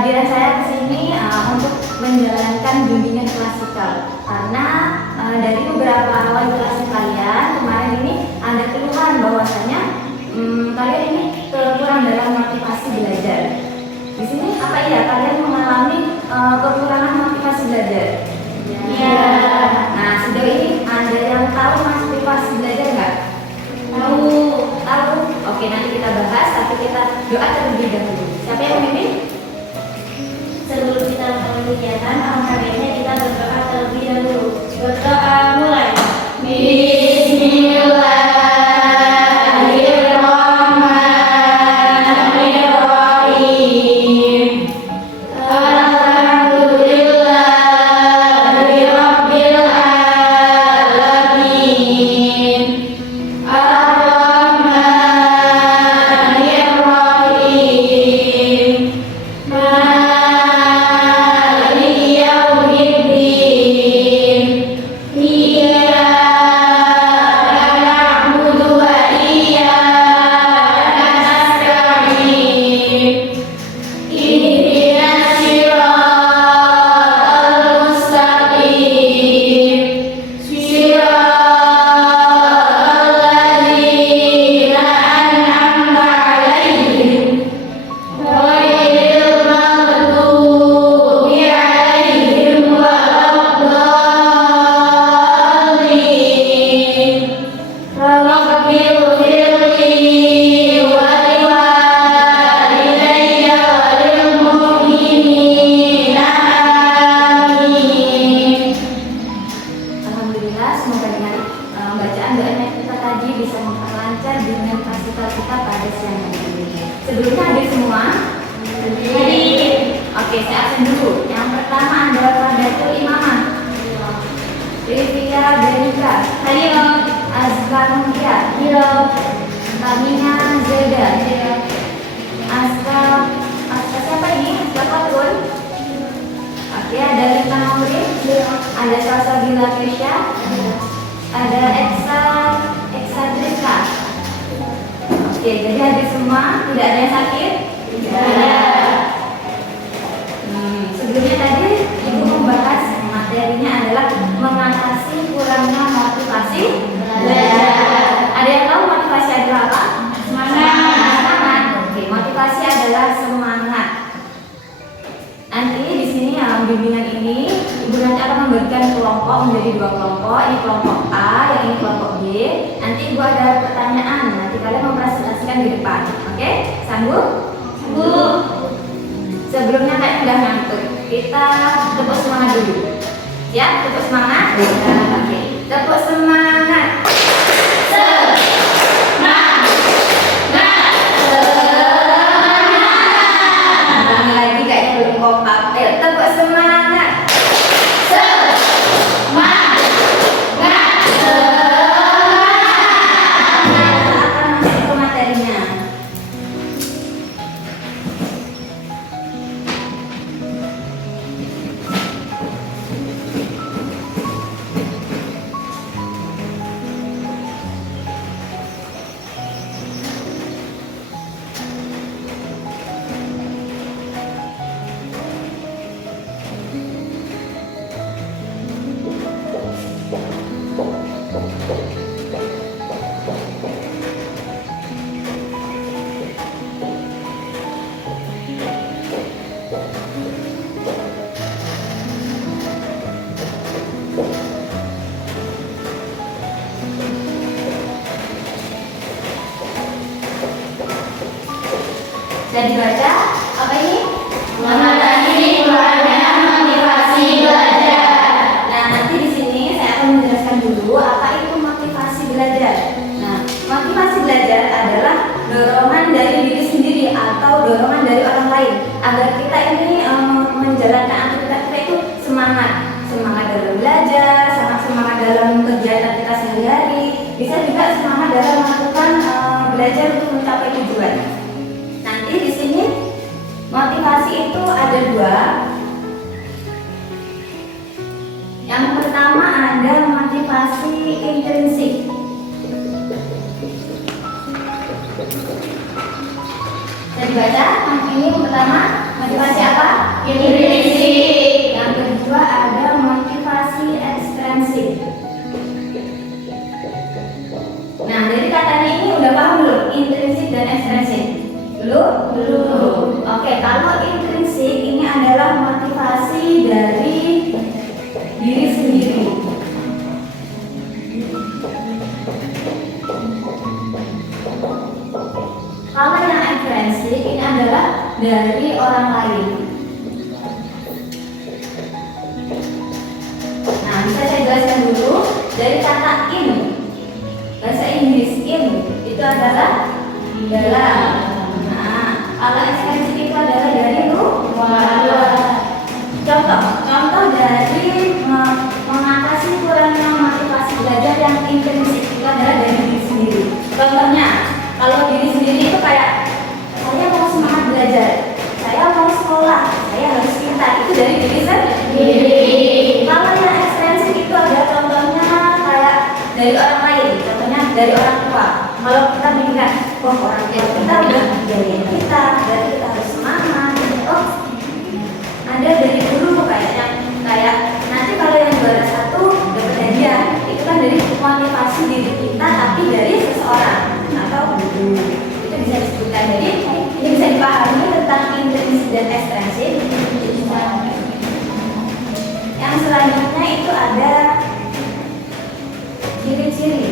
kehadiran saya ke sini untuk menjalankan bimbingan klasikal karena dari beberapa awal kelas kalian kemarin ini ada keluhan bahwasanya kalian ini kurang dalam motivasi belajar. Di sini apa iya kalian mengalami kekurangan motivasi belajar? Iya. Nah, sejauh ini ada yang tahu motivasi belajar nggak? Tahu. Tahu. Oke, nanti kita bahas, tapi kita doa terlebih dahulu. Siapa yang memimpin? Sebelum kita mulai kegiatan, alangkah baiknya kita berdoa terlebih dahulu. Berdoa mulai. Sebelumnya hadir semua? Hadir. Oke, saya absen dulu. Yang pertama adalah Fadatul Imamah. Rivia Benika. Hadir. Azkar Mutia. Hadir. Tamina Zeda. Aska siapa ini? Aska Fatul. Oke, ada Lita Maureen. Ada Salsabila Kesha. Ada Eksa Drika. Oke, jadi hadir semua, tidak ada yang sakit? Tidak. Sebelumnya tadi Ibu membahas materinya adalah mengatasi kurangnya motivasi belajar. Ada yang tahu motivasi adalah apa? Semangat. Oke, motivasi adalah semangat. Nanti di sini dalam bimbingan ini Ibu nanti akan memberikan kelompok menjadi 2 kelompok. Ini kelompok A, yang ini kelompok B. Nanti Ibu ada pertanyaan. Nanti kalian mempresentasikan di depan. Oke? Sanggup? Sanggup. Sebelumnya kalian sudah ngantuk. Kita tepuk semangat dulu. Siap? Tepuk semangat? Oke. Tepuk semangat. Lagi kayaknya belum kompak. Ayo tepuk semangat. Akan masuk ke materinya. Sudah dibaca? Apa ini? Mengatasi kurangnya motivasi belajar. Nah, nanti di sini saya akan menjelaskan dulu apa itu motivasi belajar. Nah, motivasi belajar adalah dorongan dari diri sendiri atau dorongan dari orang lain agar kita ini menjalankan aktivitas kita itu semangat dalam belajar, semangat dalam kegiatan kita sehari-hari. Bisa juga semangat dalam melakukan belajar untuk mencapai tujuan. Nanti di sini motivasi itu ada 2. Yang pertama ada motivasi intrinsik. Saya dibaca, ini yang pertama motivasi apa? Intrinsik. Yang kedua ada motivasi ekstrinsik. Nah, dari katanya ini udah paham belum? Intrinsik dan ekstrinsik. Belum? Oke, kalau intrinsik ini adalah motivasi dari diri sendiri. Kalau yang ekstrinsik ini adalah dari orang lain. Nah, bisa saya jelaskan dulu dari kata in. Bahasa Inggris in itu adalah dalam. Nah, kalau ekstrinsik itu adalah dari luar. Contoh dari mengatasi kurangnya motivasi belajar yang intrinsik itu adalah dari diri sendiri. Contohnya, kalau diri sendiri itu kayak saya mau semangat belajar, saya mau sekolah, saya harus pintar, itu dari diri sendiri. Kalau yang ekstrinsik itu ada contohnya kayak dari orang lain, contohnya dari orang tua. Kalau kita mengingat, wah orang tua kita udah biayain kita, berarti kita harus semangat. Oh, ada dari guru kayaknya, kayak nanti kalau yang juara 1 dapat hadiah, itu kan dari motivasi diri kita, tapi dari seseorang atau guru. Itu bisa disebutkan. Jadi ini bisa dipahami tentang intrinsik dan ekstrinsik. Yang selanjutnya itu ada ciri-ciri.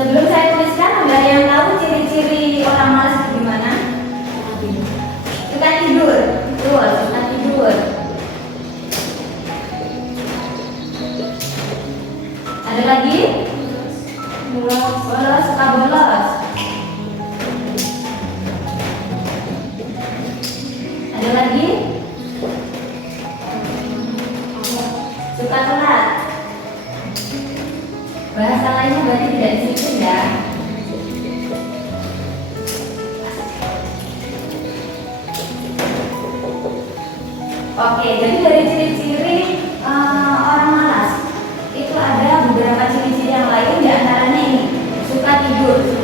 Sebelum saya tuliskan, ada yang tahu ciri-ciri orang malas itu gimana? Suka tidur, betul, suka tidur. Ada lagi? Bolos, suka bolos. Ada lagi? Suka telat. Bahasa lainnya berarti tidak disiplin ya. Oke, jadi dari ciri-ciri orang malas itu ada beberapa ciri-ciri yang lain, diantaranya ini suka tidur di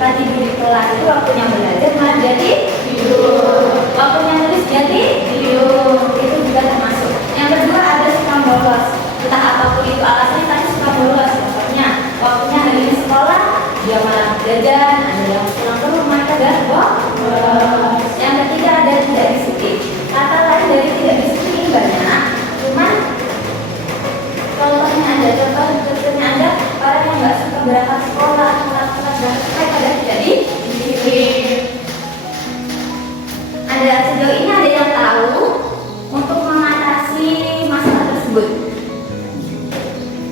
kelas. Itu waktunya belajar malah jadi tidur, waktunya nulis jadi tidur, itu juga termasuk. Yang kedua ada suka bolos, entah apapun itu alasannya, tapi suka bolos. Contohnya waktunya hari ini sekolah, dia malah jajan, ada yang pulang ke rumah, ada bolos. Yang ketiga ada tidak disiplin. Kata lain dari tidak disiplin banyak, cuman contohnya ada orang yang nggak suka berangkat sekolah, telat pada tidak disiplin. Ada sejauh ini ada yang tahu untuk mengatasi masalah tersebut,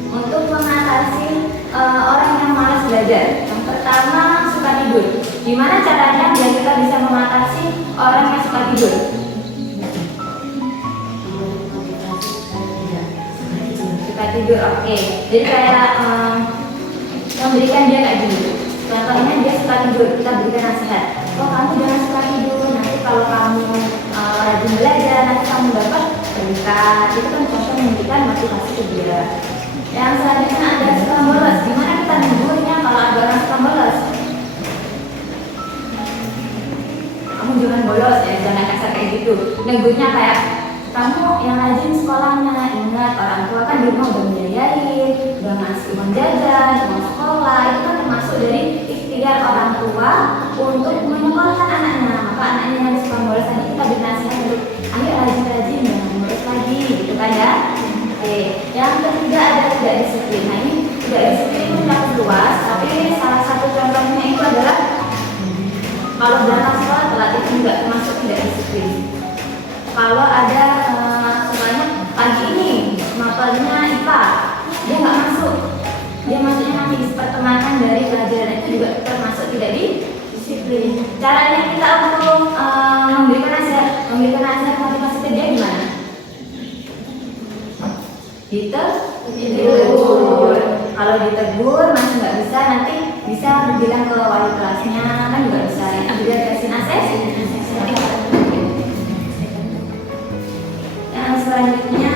untuk mengatasi orang yang malas belajar. Yang pertama suka tidur. Gimana caranya biar kita bisa mengatasi orang yang suka tidur? Tidur, oke. Jadi kayak memberikan dia kayak gini. Contohnya dia suka tidur, kita berikan nasihat. Oh, kamu jangan suka tidur. Nanti kalau kamu rajin belajar, nanti kamu dapat peringkat. Itu kan contoh memberikan motivasi ke dia. Yang selanjutnya ada suka bolos. Gimana kita negurnya kalau ada orang suka bolos? Kamu jangan bolos ya, jangan kasar kayak gitu. Negurnya kayak kamu yang rajin sekolahnya, ingat orang tua kan di rumah udah membiayain, udah ngasih uang jajan, uang sekolah, itu kan termasuk dari ikhtiar orang tua untuk menyekolahkan anaknya. Maka anaknya yang suka bolos tadi kita beri nasihat untuk ayo rajin-rajin, jangan bolos lagi, gitu kan ya. Oke, yang ketiga ada tidak disiplin. Nah ini tidak disiplin itu tidak luas, tapi salah satu contohnya itu adalah kalau berangkat sekolah telat, itu juga termasuk tidak disiplin. Kalau ada semuanya pagi ini mapelnya IPA, dia nggak masuk, dia masuknya nanti di pertemanan dari pelajaran, itu juga termasuk tidak disiplin. Caranya kita untuk memberikan nasihat motivasi ke dia gimana? Ditegur. Kalau ditegur masih nggak bisa, nanti bisa bilang ke wali kelasnya, kan juga bisa. Biar kasih nasihat. Yang selanjutnya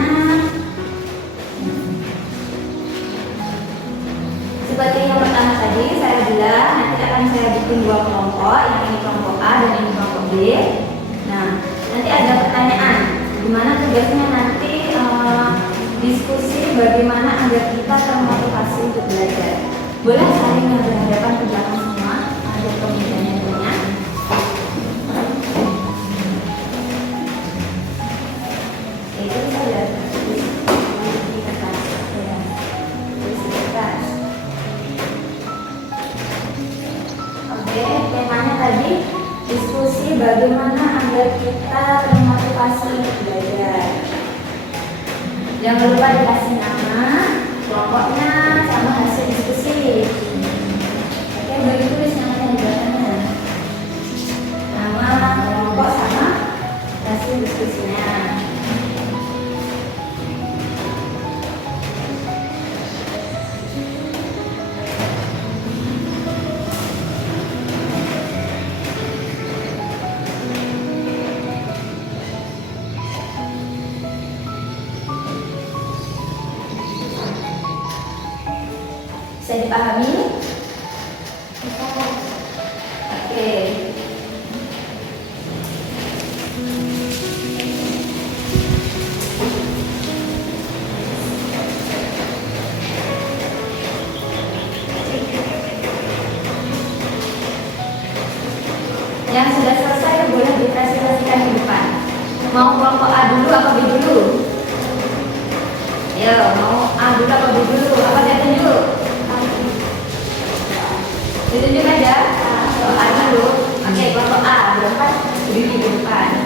Seperti yang pertama tadi saya bilang, nanti akan saya bikin dua kelompok, yang ini kelompok A dan ini kelompok B. Nah, nanti ada pertanyaan, gimana tugasnya nanti diskusi bagaimana agar kita termotivasi untuk belajar. Boleh saling berhadapan ke belakang semua, ada pembicaraan punya. Itu saja. Oke, temanya tadi diskusi bagaimana agar kita termotivasi untuk belajar. Jangan lupa dikasih nama, kelompoknya, sama hasil diskusi. Oke, boleh tulis namanya di belakangnya. Nama, kelompok, sama hasil diskusinya. Bisa dipahami? Oke. Yang sudah selesai boleh dipresentasikan ke depan. Mau kelompok A dulu apa B dulu? Ayo, mau A dulu apa B dulu? Apa jatuh dulu? Ditunjuk aja. A dulu. Oke, kelompok A berempat berdiri di depan.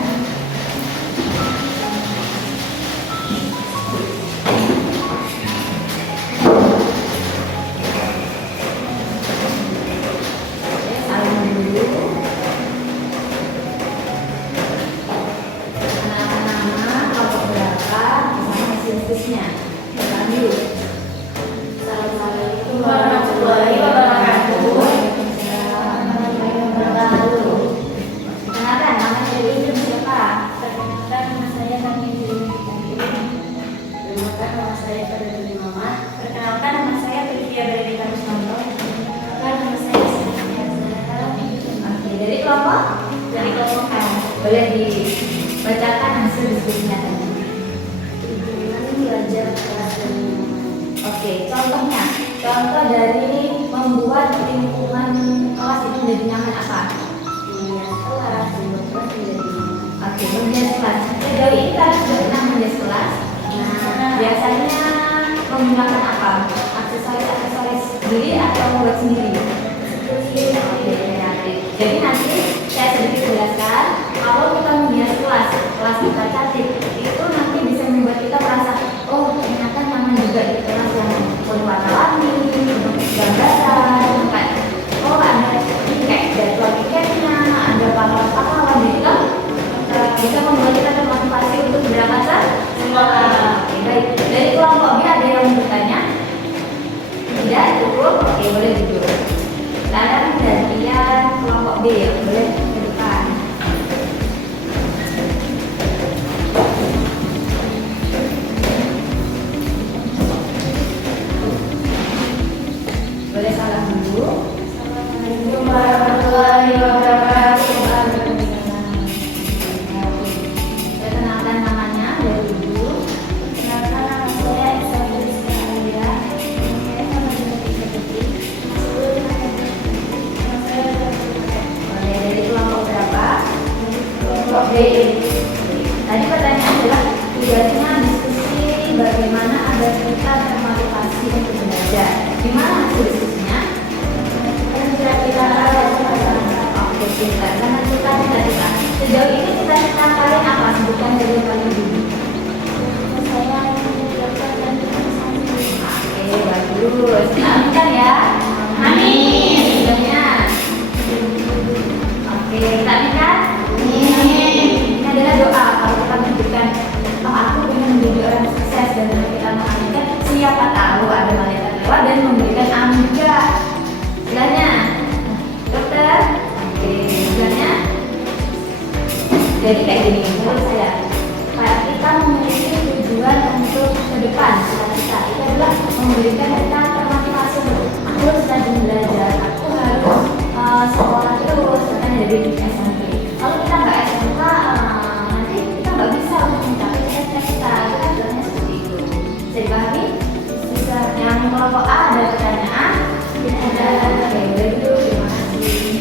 Oke, saling dulu. Nama-nama kelompok berapa bersama hasil diskusinya. Salam dulu. Assalamualaikum warahmatullahi wabarakatuh. Perkenalkan, nama dari ibu siapa? Perkenalkan, nama saya Fani Juli. Perkenalkan, nama saya Fadli Muhammad. Perkenalkan, nama saya Tulkia Berita Rusmanto. Perkenalkan, nama saya Siti Azhara. Oke, dari kelompok? Dari kelompok A. Boleh dibacakan hasil diskusinya tadi. Tujuan belajar kelas dan Oke, contohnya, contoh dari membuat lingkungan kelas itu menjadi nyaman apa? menghias kelas, membuat kelas menjadi nyaman. Oke, menghias kelas. Sejauh ini kita sudah pernah menghias kelas. Nah, biasanya menggunakan apa? Aksesoris sendiri atau membuat sendiri? Oke, kreatif. Jadi nanti saya sedikit jelaskan, kalau kita menghias kelas, kelas kita cantik, itu nanti bisa membuat kita merasa, oh ternyata nyaman juga di kelas yang berwarna-warni, penuh gambaran, kayak oh ada kayak jadwal tiketnya, ada pahlawan-pahlawan, jadi kan bisa membuat kita termotivasi untuk berangkat ke sekolah. Oke, baik. Dari kelompok B ada yang bertanya? Tidak cukup? Oke, boleh duduk. Sekarang gantian kelompok B, boleh ke depan. Boleh salam dulu. Assalamualaikum warahmatullahi wabarakatuh. Perkenalkan namanya dari ibu. Perkenalkan, nama saya Isa Rizka Alia. Saya sama dengan Ika Putri. Nama saya Boleh dari kelompok berapa? kelompok B. Tadi pertanyaan adalah tugasnya diskusi bagaimana agar kita termotivasi untuk belajar. Gimana hasil diskusinya? Kira-kira Oke, pintar. Karena kita. Sejauh ini kita kalian apa? Sebutkan dari yang paling dulu. saya mengucapkan dan Oke, bagus. Amin ya. Amin. Sidangnya. Oke, kita aminkan. Ini adalah doa kalau kita menunjukkan, oh aku ingin menjadi orang sukses dan kita mengaminkan. Siapa tahu ada malaikat lewat dan memberikan amin juga. Istilahnya, dokter. Oke, istilahnya. Jadi kayak gini, menurut saya, kayak kita memiliki tujuan untuk ke depan. Kita itu adalah memberikan kita termotivasi untuk aku Bisa dipahami? Bisa. Yang kelompok A ada pertanyaan? Tidak ada. Oke, udah dulu. Terima kasih.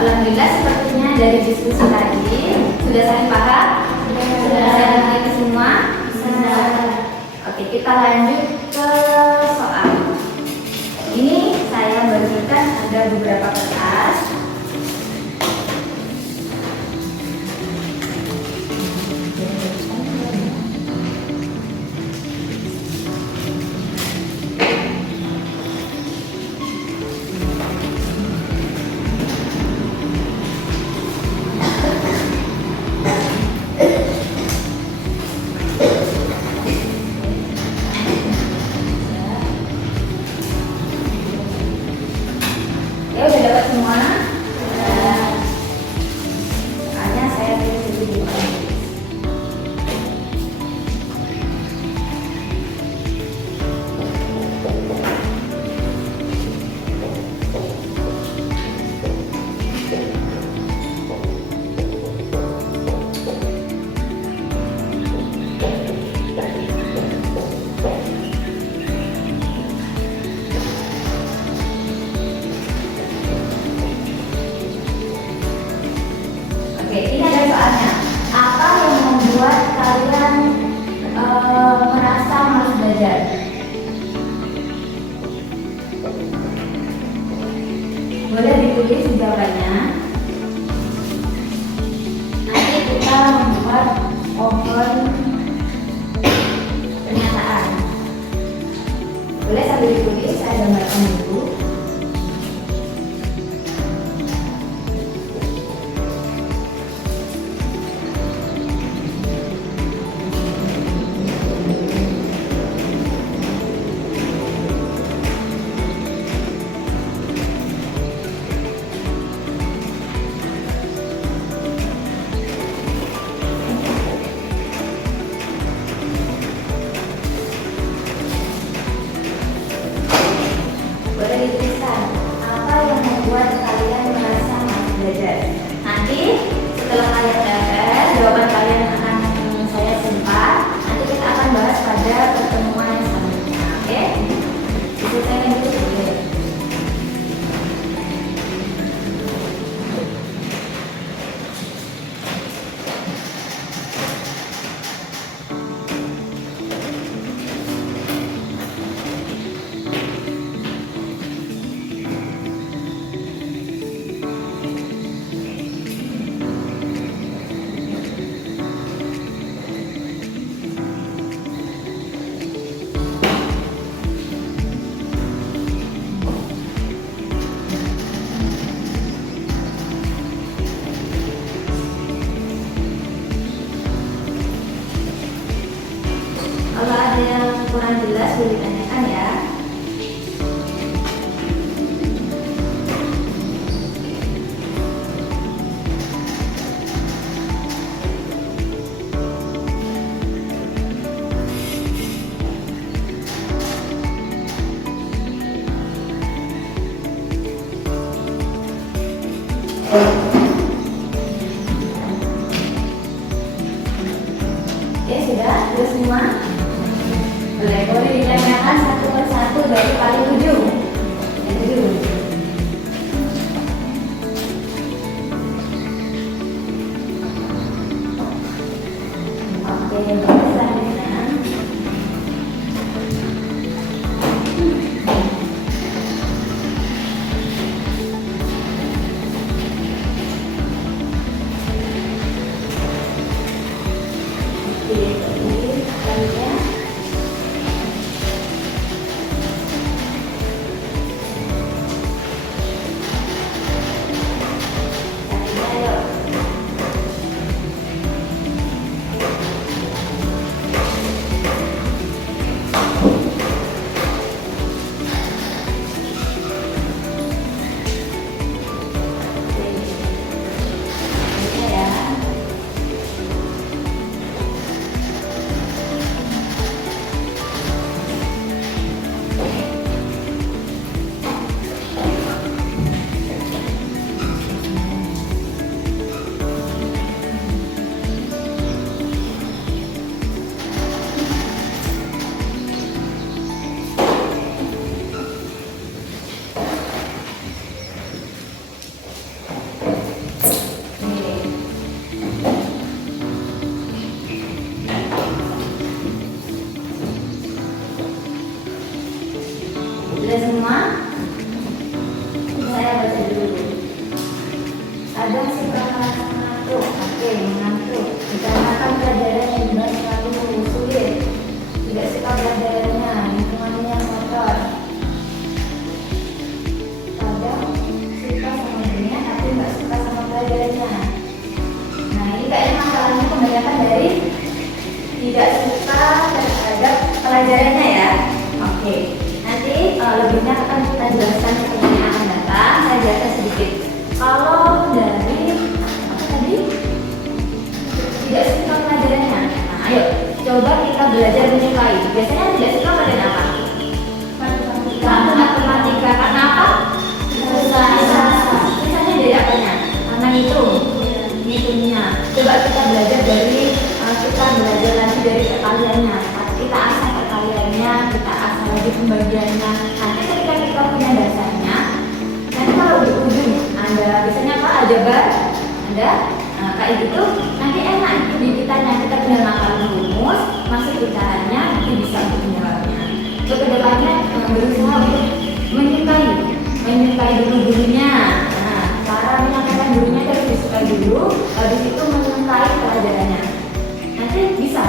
Alhamdulillah, sepertinya dari diskusi tadi sudah saling paham? Sudah bisa dipahami semua? Bisa. Oke, kita lanjut ke soal. Ini saya bagikan ada beberapa kertas. Ya, udah dapat semua? Soalnya saya tulis dulu. Oke, ini ada soalnya. Apa yang membuat kalian merasa malas belajar? Boleh ditulis jawabannya. Nanti kita membuat open pernyataan. Boleh sambil ditulis, saya gambarkan dulu. Boleh dituliskan apa yang membuat kalian merasa malas belajar. Nanti setelah kalian dapat jawaban kalian akan saya simpan. Nanti kita akan bahas pada pertemuan yang selanjutnya. Oke? Diselesaikan dulu dulu. Kalau ada yang kurang jelas boleh ditanyakan ya. Oke, sudah semua? Boleh ditanyakan satu persatu dari paling ujung. Yang ujung. Oke, selanjutnya. Selanjutnya. suka mengantuk. Oke, mengantuk. Dikarenakan pelajaran yang dibahas selalu sulit. Tidak suka pelajarannya, lingkungannya kotor. Kadang suka sama dunia tapi nggak suka sama pelajarannya. Nah, ini kayaknya masalahnya kebanyakan dari tidak suka terhadap pelajarannya ya. Oke, nanti lebihnya akan kita jelaskan setelah yang akan datang. Saya jelaskan sedikit. Kalau dari apa tadi? Tidak suka pelajarannya. Nah, ayo coba kita belajar menyukai. Biasanya tidak suka pelajaran apa? Matematika. Karena apa? Misalnya dari apanya? Karena hitungnya. Coba kita belajar dari kita belajar nanti dari perkaliannya. Kita asah perkaliannya, kita asah lagi pembagiannya. Nanti ketika kita punya dasarnya, nanti kalau di ujung ada biasanya apa? Aljabar, ada kayak gitu. Nanti enak itu di kitanya, kita tinggal ngapalin rumus, masuk bicaranya, nanti bisa untuk menjawabnya. Untuk kedepannya berusaha untuk menyukai dulu gurunya. Nah, cara menyampaikan gurunya harus disukai dulu, habis itu menyukai pelajarannya. Nanti bisa,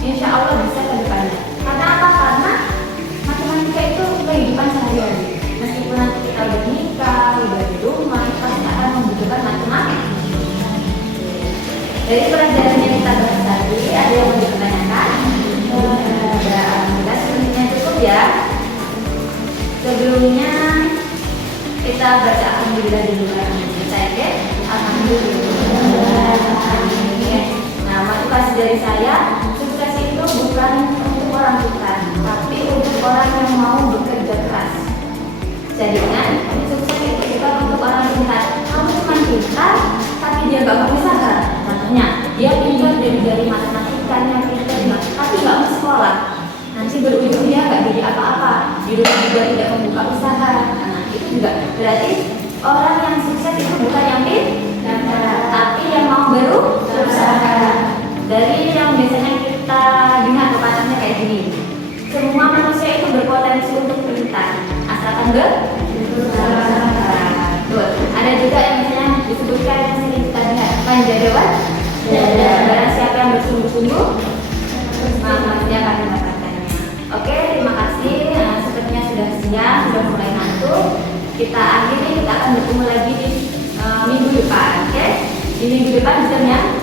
insya Allah bisa ke depannya. Karena apa? Karena matematika itu kehidupan sehari-hari. Meskipun nanti kita udah nikah, udah di rumah, kita akan membutuhkan matematika. Dari pelajaran yang kita bahas tadi, ada yang mau dipertanyakan? Ada, alhamdulillah sebenarnya cukup ya. Sebelumnya kita baca alhamdulillah dulu kan. Saya oke? Alhamdulillah. Nah, motivasi dari saya, sukses itu bukan untuk orang pintar, tapi untuk orang yang mau bekerja keras. Jadikan sukses itu bukan untuk orang pintar. Kamu cuma pintar, tapi dia gak mau usaha. Contohnya, dia pintar dari matematikanya, pintar, tapi gak mau sekolah. Nanti berujung dia gak jadi apa-apa. Di rumah juga tidak membuka usaha. Nah, itu juga berarti orang yang sukses itu bukan yang pintar, tapi yang mau berusaha. Dari yang biasanya kita dengar pepatahnya kayak gini, semua manusia itu berpotensi untuk pintar, asalkan berusaha. Ada juga yang misalnya disebutkan yang sering kita dengar, panjadawan, barang siapa yang bersungguh-sungguh, maka dia akan mendapatkannya. Oke, terima kasih. Sepertinya sudah siang, sudah mulai ngantuk. Kita akhiri, kita akan bertemu lagi di minggu depan. Oke, di minggu depan jamnya